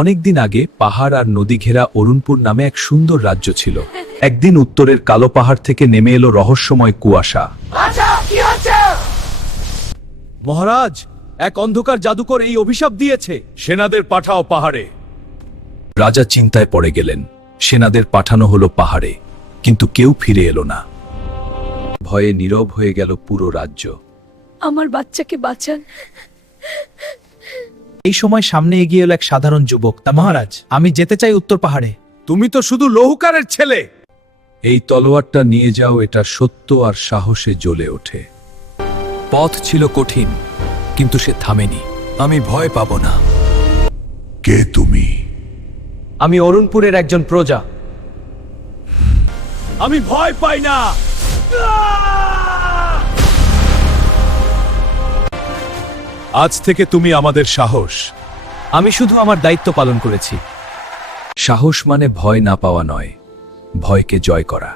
অনেকদিন আগে পাহাড় আর নদী ঘেরা অরুণপুর নামে এক সুন্দর রাজ্য ছিল। একদিন উত্তরের কালো পাহাড় থেকে নেমে এলো রহস্যময় কুয়াশা। মহারাজ, এক অন্ধকার জাদুকর এই অভিশাপ দিয়েছে, সেনাদের পাঠাও পাহাড়ে। রাজা চিন্তায় পড়ে গেলেন। সেনাদের পাঠানো হলো পাহাড়ে, কিন্তু কেউ ফিরে এলো না। ভয়ে নীরব হয়ে গেল পুরো রাজ্য। আমার বাচ্চাকে বাঁচান। এই সময় সামনে এগিয়ে এলো এক সাধারণ যুবক। তা মহারাজ, আমি যেতে চাই উত্তর পাহাড়ে। তুমি তো শুধু লৌহুকারের ছেলে। এই তলোয়ারটা নিয়ে যাও, এটা সত্য আর সাহসে জ্বলে ওঠে। পথ ছিল কঠিন, কিন্তু সে থামেনি। আমি ভয় পাব না। কে তুমি? আমি অরুণপুরের একজন প্রজা। আমি ভয় পাই না। আজ থেকে তুমি আমাদের সাহস। আমি শুধু আমার দায়িত্ব পালন করেছি। সাহস মানে ভয় না পাওয়া নয়, ভয়কে জয় করা।